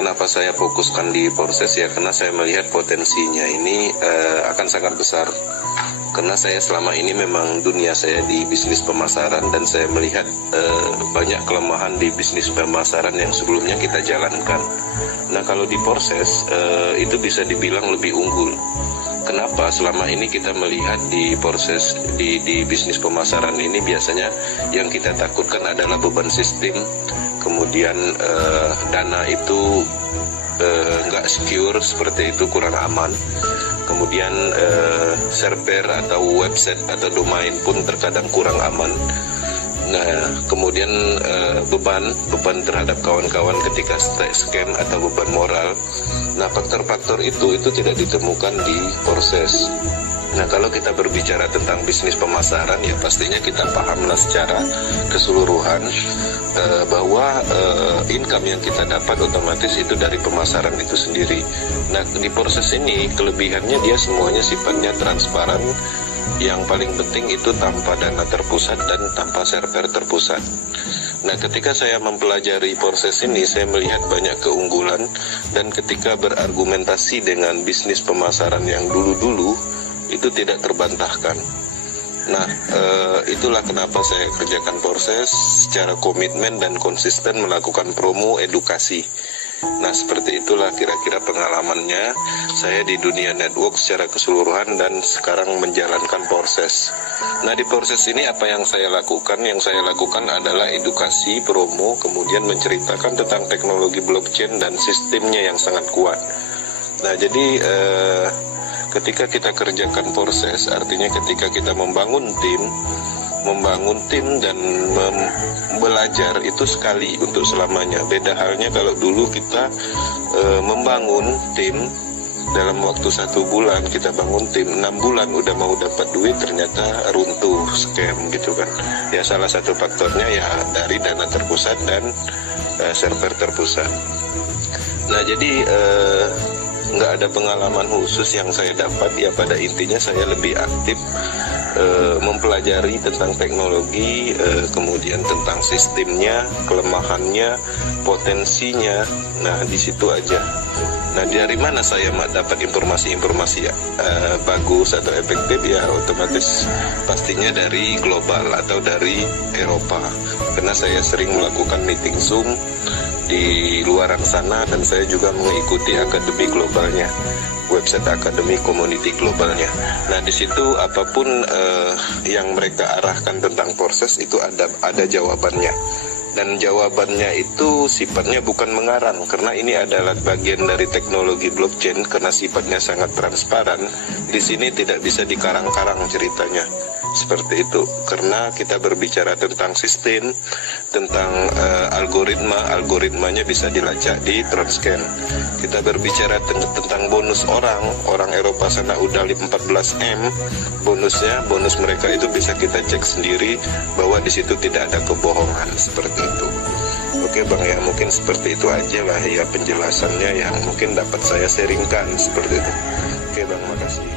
Kenapa saya fokuskan di proses ya, karena saya melihat potensinya ini akan sangat besar. Karena saya selama ini memang dunia saya di bisnis pemasaran, dan saya melihat banyak kelemahan di bisnis pemasaran yang sebelumnya kita jalankan. Nah, kalau di proses itu bisa dibilang lebih unggul. Kenapa? Selama ini kita melihat di proses di bisnis pemasaran ini biasanya yang kita takutkan adalah beban sistem, kemudian dana itu nggak secure, seperti itu, kurang aman. Kemudian server atau website atau domain pun terkadang kurang aman. Nah, kemudian beban terhadap kawan-kawan ketika scam atau beban moral. Nah, faktor-faktor itu tidak ditemukan di proses. Nah, kalau kita berbicara tentang bisnis pemasaran, ya pastinya kita pahamlah secara keseluruhan bahwa income yang kita dapat otomatis itu dari pemasaran itu sendiri. Nah, di proses ini kelebihannya dia semuanya sifatnya transparan. Yang paling penting itu tanpa dana terpusat dan tanpa server terpusat. Nah, ketika saya mempelajari proses ini, saya melihat banyak keunggulan, dan ketika berargumentasi dengan bisnis pemasaran yang dulu-dulu, itu tidak terbantahkan. Nah, itulah kenapa saya kerjakan proses secara komitmen dan konsisten melakukan promo edukasi. Nah, seperti itulah kira-kira pengalamannya saya di dunia network secara keseluruhan dan sekarang menjalankan proses. Nah, di proses ini apa yang saya lakukan? Yang saya lakukan adalah edukasi, promo, kemudian menceritakan tentang teknologi blockchain dan sistemnya yang sangat kuat. Nah, jadi ketika kita kerjakan proses, artinya ketika kita membangun tim dan belajar itu sekali untuk selamanya. Beda halnya kalau dulu kita membangun tim dalam waktu 1 bulan, kita bangun tim 6 bulan udah mau dapat duit, ternyata runtuh, scam gitu kan. Ya, salah satu faktornya ya dari dana terpusat dan server terpusat. Nah, jadi nggak ada pengalaman khusus yang saya dapat, ya pada intinya saya lebih aktif mempelajari tentang teknologi, kemudian tentang sistemnya, kelemahannya, potensinya. Nah, di situ aja. Nah, dari mana saya dapat informasi-informasi bagus atau efektif? Ya otomatis pastinya dari global atau dari Eropa, karena saya sering melakukan meeting Zoom di luar sana, dan saya juga mengikuti akademi globalnya, website akademi community globalnya. Nah, di situ apapun yang mereka arahkan tentang proses itu ada jawabannya. Dan jawabannya itu sifatnya bukan mengarang, karena ini adalah bagian dari teknologi blockchain, karena sifatnya sangat transparan. Di sini tidak bisa dikarang-karang ceritanya. Seperti itu, karena kita berbicara tentang sistem, tentang algoritmanya bisa dilacak di Transcan. Kita berbicara tentang bonus orang Eropa sana udah 14M bonus mereka itu bisa kita cek sendiri bahwa di situ tidak ada kebohongan, seperti itu. Oke Bang, ya mungkin seperti itu aja lah ya penjelasannya yang mungkin dapat saya sharingkan, seperti itu. Oke Bang, makasih.